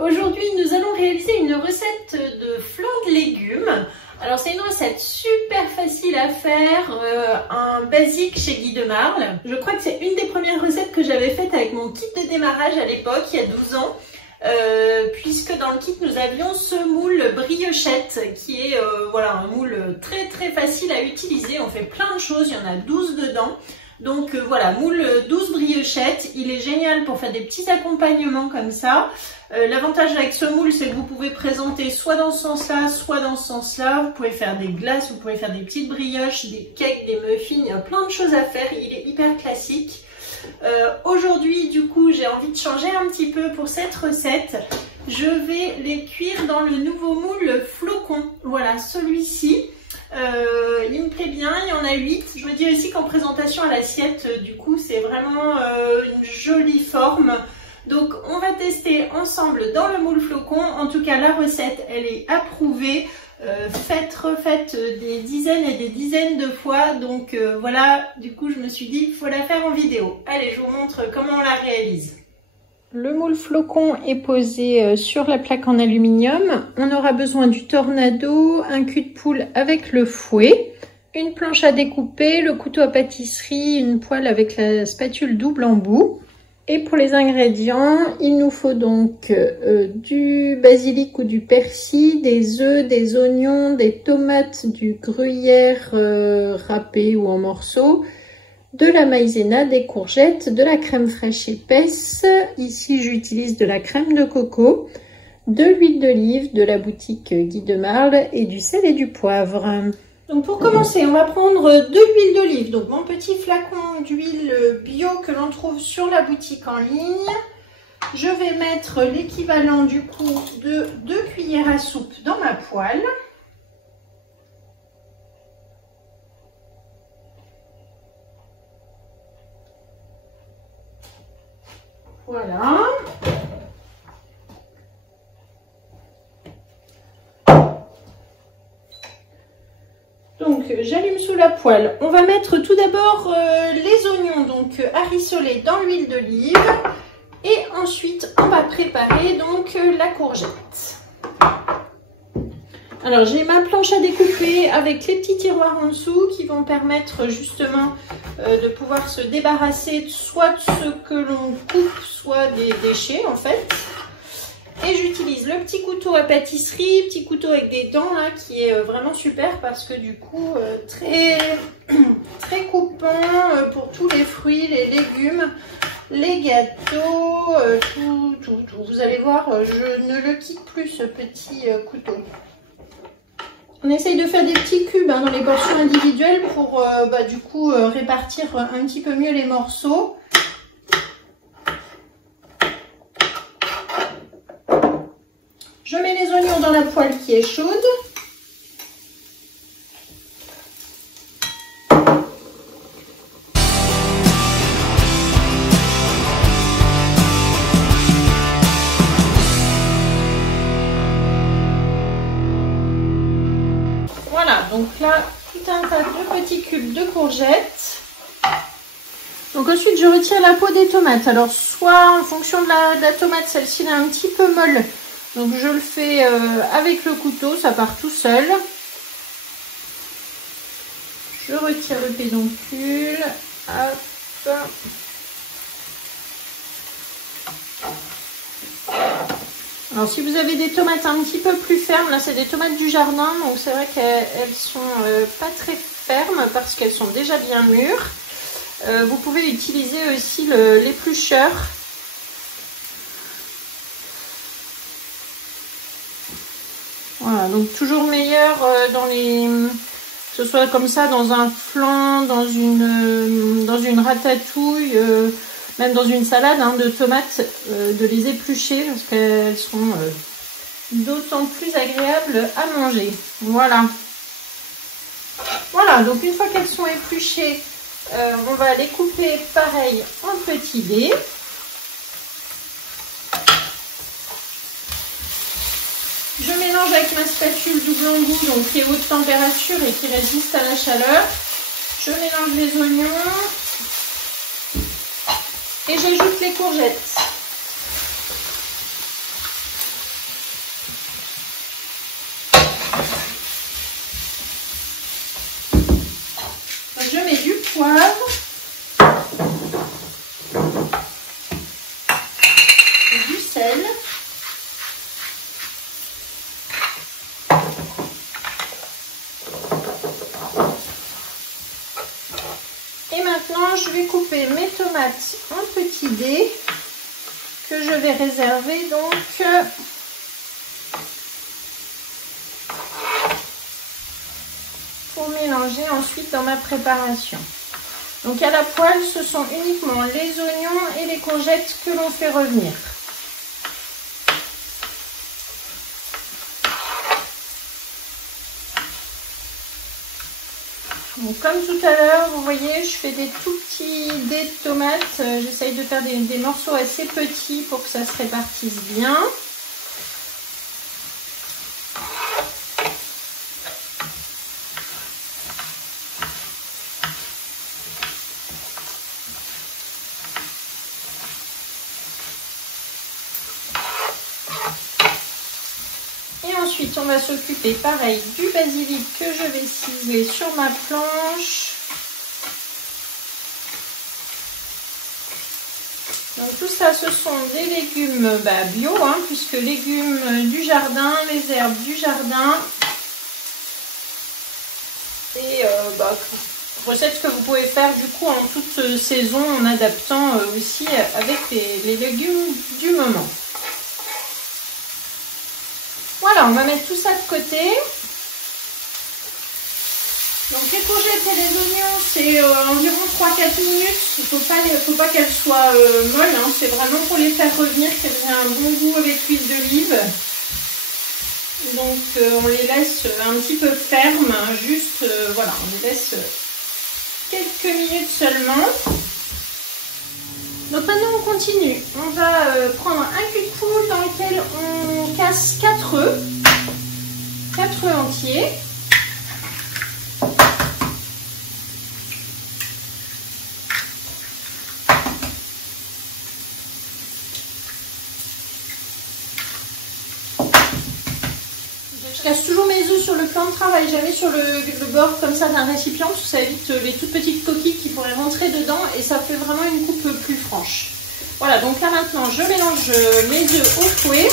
Aujourd'hui, nous allons réaliser une recette de flan de légumes. Alors, c'est une recette super facile à faire, un basique chez Guy de Marle. Je crois que c'est une des premières recettes que j'avais faites avec mon kit de démarrage à l'époque, il y a 12 ans. Puisque dans le kit, nous avions ce moule briochette qui est voilà, un moule très facile à utiliser. On fait plein de choses, il y en a 12 dedans. Donc voilà, moule 12 briochettes, il est génial pour faire des petits accompagnements comme ça. L'avantage avec ce moule, c'est que vous pouvez présenter soit dans ce sens-là, soit dans ce sens-là. Vous pouvez faire des glaces, vous pouvez faire des petites brioches, des cakes, des muffins, il y a plein de choses à faire, il est hyper classique. Aujourd'hui, du coup, j'ai envie de changer un petit peu pour cette recette. Je vais les cuire dans le nouveau moule flocon, voilà, celui-ci. Il me plaît bien, il y en a 8. Je vous dis aussi qu'en présentation à l'assiette, du coup, c'est vraiment une jolie forme. Donc, on va tester ensemble dans le moule flocon. En tout cas, la recette, elle est approuvée, faite, refaite des dizaines et des dizaines de fois. Donc, voilà, du coup, je me suis dit, il faut la faire en vidéo. Allez, je vous montre comment on la réalise. Le moule flocon est posé sur la plaque en aluminium. On aura besoin du tornado, un cul de poule avec le fouet, une planche à découper, le couteau à pâtisserie, une poêle avec la spatule double embout. Et pour les ingrédients, il nous faut donc du basilic ou du persil, des œufs, des oignons, des tomates, du gruyère râpé ou en morceaux, de la maïzena, des courgettes, de la crème fraîche épaisse. Ici, j'utilise de la crème de coco, de l'huile d'olive de la boutique Guy de Marle et du sel et du poivre. Donc pour commencer, on va prendre de l'huile d'olive. Donc mon petit flacon d'huile bio que l'on trouve sur la boutique en ligne. Je vais mettre l'équivalent du coup de 2 cuillères à soupe dans ma poêle. Voilà. Donc j'allume sous la poêle. On va mettre tout d'abord les oignons donc à rissoler dans l'huile d'olive et ensuite on va préparer donc la courgette. Alors j'ai ma planche à découper avec les petits tiroirs en dessous qui vont permettre justement de pouvoir se débarrasser soit de ce que l'on coupe, soit des déchets en fait. Et j'utilise le petit couteau à pâtisserie, petit couteau avec des dents là, qui est vraiment super parce que du coup très coupant pour tous les fruits, les légumes, les gâteaux, tout. Vous allez voir, je ne le quitte plus ce petit couteau. On essaye de faire des petits cubes dans les portions individuelles pour du coup répartir un petit peu mieux les morceaux. Je mets les oignons dans la poêle qui est chaude. Voilà, donc là, tout un tas de petits cubes de courgettes. Donc ensuite, je retire la peau des tomates. Alors, soit en fonction de la tomate, celle-ci est un petit peu molle. Donc je le fais avec le couteau, ça part tout seul. Je retire le pédoncule. Hop. Alors si vous avez des tomates un petit peu plus fermes, là c'est des tomates du jardin, donc c'est vrai qu'elles sont pas très fermes parce qu'elles sont déjà bien mûres. Vous pouvez utiliser aussi l'éplucheur. Voilà, donc toujours meilleur que ce soit comme ça dans un flan, dans une ratatouille, même dans une salade de tomates, de les éplucher parce qu'elles sont d'autant plus agréables à manger. Voilà. Voilà, donc une fois qu'elles sont épluchées, on va les couper pareil en petits dés. Je mélange avec ma spatule double embout, donc qui est haute température et qui résiste à la chaleur. Je mélange les oignons et j'ajoute les courgettes. ficelle. Et maintenant, je vais couper mes tomates en petits dés que je vais réserver donc pour mélanger ensuite dans ma préparation. Donc à la poêle, ce sont uniquement les oignons et les courgettes que l'on fait revenir. Donc comme tout à l'heure, vous voyez, je fais des tout petits dés de tomates. J'essaye de faire des morceaux assez petits pour que ça se répartisse bien. Ensuite, on va s'occuper pareil du basilic que je vais ciseler sur ma planche. Donc tout ça, ce sont des légumes bio, hein, puisque légumes du jardin, les herbes du jardin. Et recette que vous pouvez faire du coup en toute saison en adaptant aussi avec les légumes du moment. Voilà, on va mettre tout ça de côté. Donc les courgettes et les oignons, c'est environ 3-4 minutes. Il ne faut pas qu'elles soient molles, hein. C'est vraiment pour les faire revenir, qu'elles aient un bon goût avec l'huile d'olive. Donc on les laisse un petit peu fermes, hein, juste, voilà, on les laisse quelques minutes seulement. Donc maintenant on continue, on va prendre un cul de poule dans lequel on casse 4 œufs entiers. Je casse toujours mes œufs sur le plan de travail, jamais sur le bord comme ça d'un récipient, parce que ça évite les toutes petites coquilles qui pourraient rentrer dedans et ça fait vraiment une coupe plus franche. Voilà, donc là maintenant je mélange mes œufs au fouet.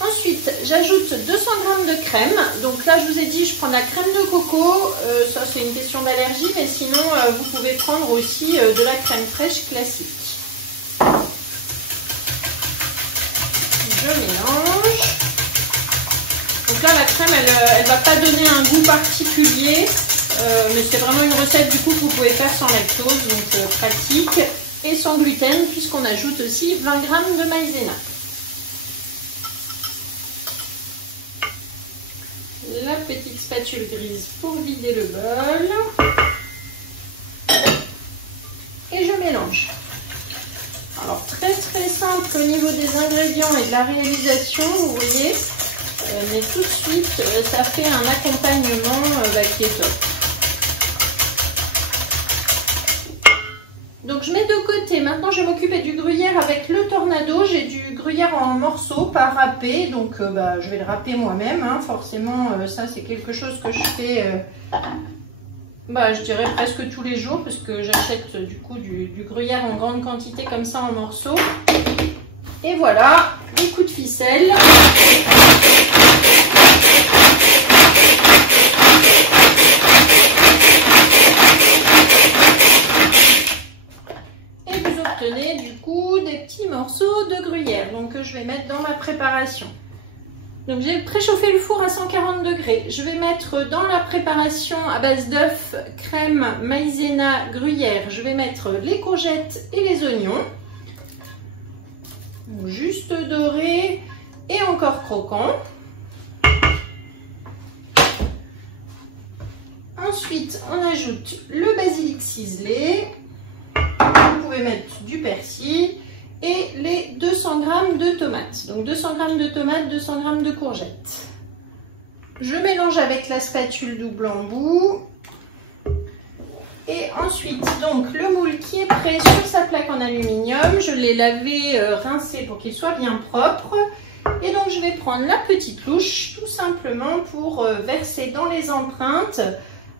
Ensuite, j'ajoute 200 g de crème. Donc là, je vous ai dit, je prends de la crème de coco. Ça, c'est une question d'allergie, mais sinon, vous pouvez prendre aussi de la crème fraîche classique. Je mélange. Donc là, la crème, elle va pas donner un goût particulier, mais c'est vraiment une recette du coup que vous pouvez faire sans lactose, donc pratique, et sans gluten, puisqu'on ajoute aussi 20 g de maïzena. La petite spatule grise pour vider le bol. Et je mélange. Alors très simple au niveau des ingrédients et de la réalisation, vous voyez, mais tout de suite ça fait un accompagnement qui est top. Donc je mets de côté, maintenant je vais m'occuper du gruyère avec le tornado. J'ai du gruyère en morceaux, pas râpé, donc je vais le râper moi-même, hein. Forcément ça c'est quelque chose que je fais je dirais presque tous les jours, parce que j'achète du coup du gruyère en grande quantité comme ça en morceaux. Et voilà, des coups de ficelle. Et vous obtenez du coup des petits morceaux de gruyère, donc que je vais mettre dans ma préparation. Donc j'ai préchauffé le four à 140 degrés. Je vais mettre dans la préparation à base d'œufs, crème, maïzena, gruyère. Je vais mettre les courgettes et les oignons. Donc, juste dorés et encore croquants. Ensuite, on ajoute le basilic ciselé. Vous pouvez mettre du persil. Et les 200 g de tomates. Donc 200 g de tomates, 200 g de courgettes. Je mélange avec la spatule double embout. Et ensuite, donc le moule qui est prêt sur sa plaque en aluminium, je l'ai lavé, rincé pour qu'il soit bien propre. Et donc je vais prendre la petite louche tout simplement pour verser dans les empreintes.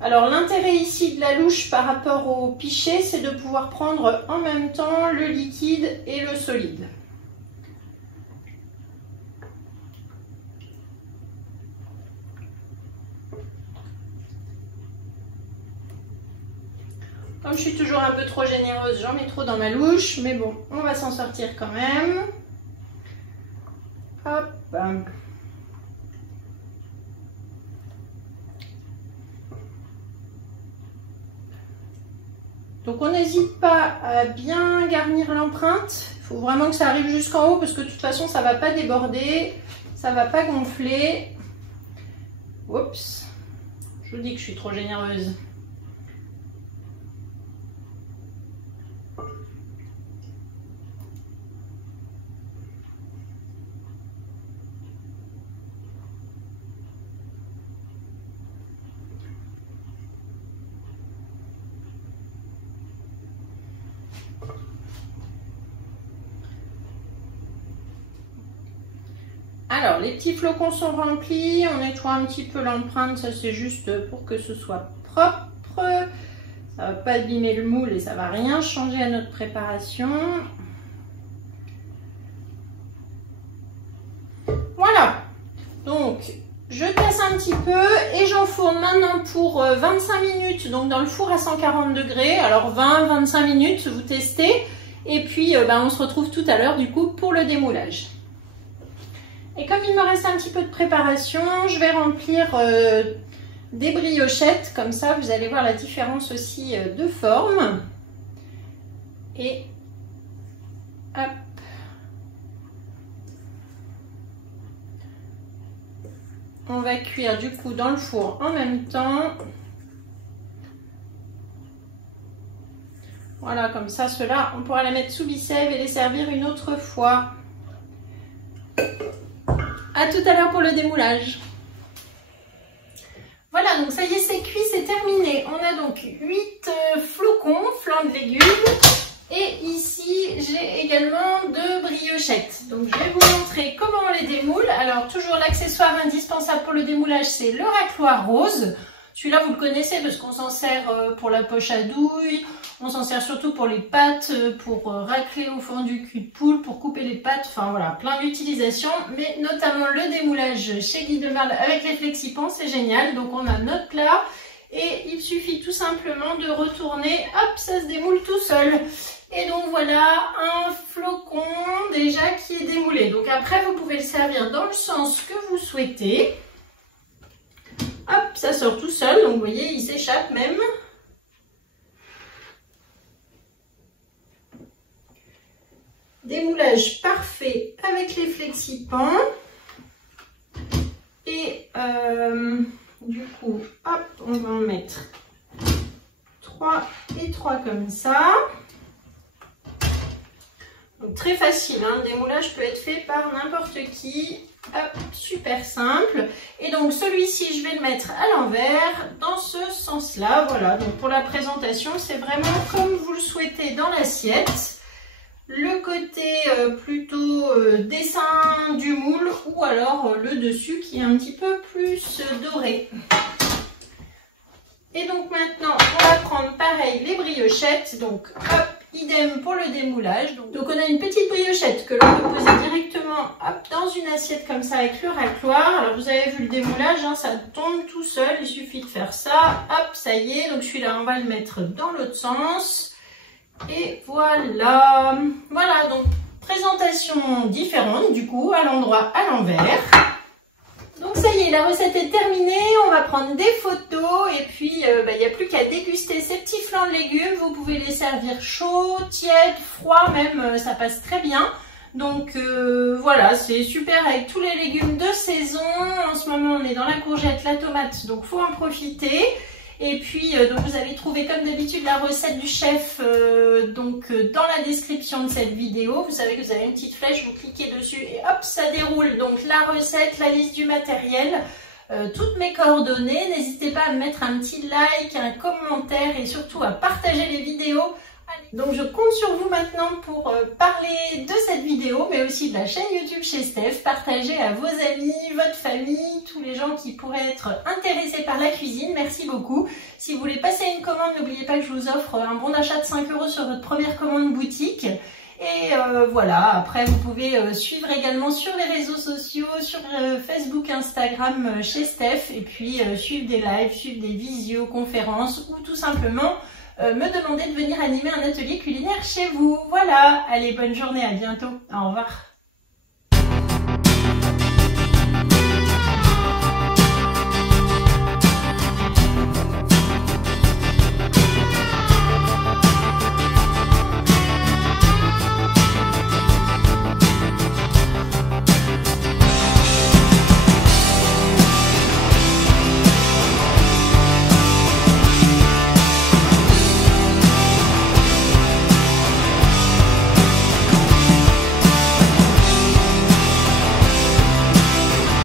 Alors l'intérêt ici de la louche par rapport au pichet, c'est de pouvoir prendre en même temps le liquide et le solide. Comme je suis toujours un peu trop généreuse, j'en mets trop dans ma louche, mais bon, on va s'en sortir quand même. Hop. Donc on n'hésite pas à bien garnir l'empreinte. Il faut vraiment que ça arrive jusqu'en haut parce que de toute façon ça ne va pas déborder, ça ne va pas gonfler. Oups, je vous dis que je suis trop généreuse. Alors, les petits flocons sont remplis, on nettoie un petit peu l'empreinte, ça c'est juste pour que ce soit propre. Ça ne va pas abîmer le moule et ça ne va rien changer à notre préparation. Voilà, donc je casse un petit peu et j'enfourne maintenant pour 25 minutes, donc dans le four à 140 degrés. Alors 20-25 minutes, vous testez. Et puis on se retrouve tout à l'heure du coup pour le démoulage. Et comme il me reste un petit peu de préparation, je vais remplir des briochettes. Comme ça, vous allez voir la différence aussi de forme. Et hop. On va cuire du coup dans le four en même temps. Voilà, comme ça, ceux-là, on pourra les mettre sous bissève et les servir une autre fois. À tout à l'heure pour le démoulage. Voilà, donc ça y est, c'est cuit, c'est terminé. On a donc 8 flocons, flancs de légumes. Et ici, j'ai également 2 briochettes. Donc je vais vous montrer comment on les démoule. Alors toujours l'accessoire indispensable pour le démoulage, c'est le racloir rose. Celui-là, vous le connaissez parce qu'on s'en sert pour la poche à douille. On s'en sert surtout pour les pâtes, pour racler au fond du cul de poule, pour couper les pâtes. Enfin voilà, plein d'utilisations. Mais notamment le démoulage chez Guy de Marle avec les flexipans, c'est génial. Donc on a notre plat et il suffit tout simplement de retourner. Hop, ça se démoule tout seul. Et donc voilà un flocon déjà qui est démoulé. Donc après, vous pouvez le servir dans le sens que vous souhaitez. Hop, ça sort tout seul, donc vous voyez, il s'échappe même. Démoulage parfait avec les flexipans. Et du coup, hop, on va en mettre 3 et 3 comme ça. Donc très facile, hein, le démoulage peut être fait par n'importe qui. Hop, super simple. Et donc celui-ci, je vais le mettre à l'envers dans ce sens-là. Voilà, donc pour la présentation, c'est vraiment comme vous le souhaitez dans l'assiette. Le côté plutôt dessin du moule ou alors le dessus qui est un petit peu plus doré. Et donc maintenant, on va prendre pareil les briochettes. Donc hop, idem pour le démoulage. Donc on a une petite briochette que l'on peut poser directement hop, dans une assiette comme ça avec le racloir. Alors vous avez vu le démoulage, hein, ça tombe tout seul. Il suffit de faire ça. Hop, ça y est. Donc celui-là, on va le mettre dans l'autre sens. Et voilà. Voilà, donc présentation différente du coup, à l'endroit, à l'envers. Donc ça y est, la recette est terminée, on va prendre des photos et puis il n'y a plus qu'à déguster ces petits flancs de légumes. Vous pouvez les servir chauds, tièdes, froids même, ça passe très bien. Donc voilà, c'est super avec tous les légumes de saison. En ce moment on est dans la courgette, la tomate, donc faut en profiter. Et puis donc vous allez trouver comme d'habitude la recette du chef dans la description de cette vidéo. Vous savez que vous avez une petite flèche, vous cliquez dessus et hop, ça déroule. Donc la recette, la liste du matériel, toutes mes coordonnées. N'hésitez pas à me mettre un petit like, un commentaire et surtout à partager les vidéos. Allez. Donc je compte sur vous maintenant pour parler de cette vidéo, mais aussi de la chaîne YouTube chez Steph. Partagez à vos amis, votre famille, tous les gens qui pourraient être intéressés par la cuisine. Merci beaucoup. Si vous voulez passer une commande, n'oubliez pas que je vous offre un bon d'achat de 5 € sur votre première commande boutique. Et voilà, après vous pouvez suivre également sur les réseaux sociaux, sur Facebook, Instagram chez Steph, et puis suivre des lives, suivre des visioconférences ou tout simplement me demander de venir animer un atelier culinaire chez vous. Voilà, allez, bonne journée, à bientôt, au revoir.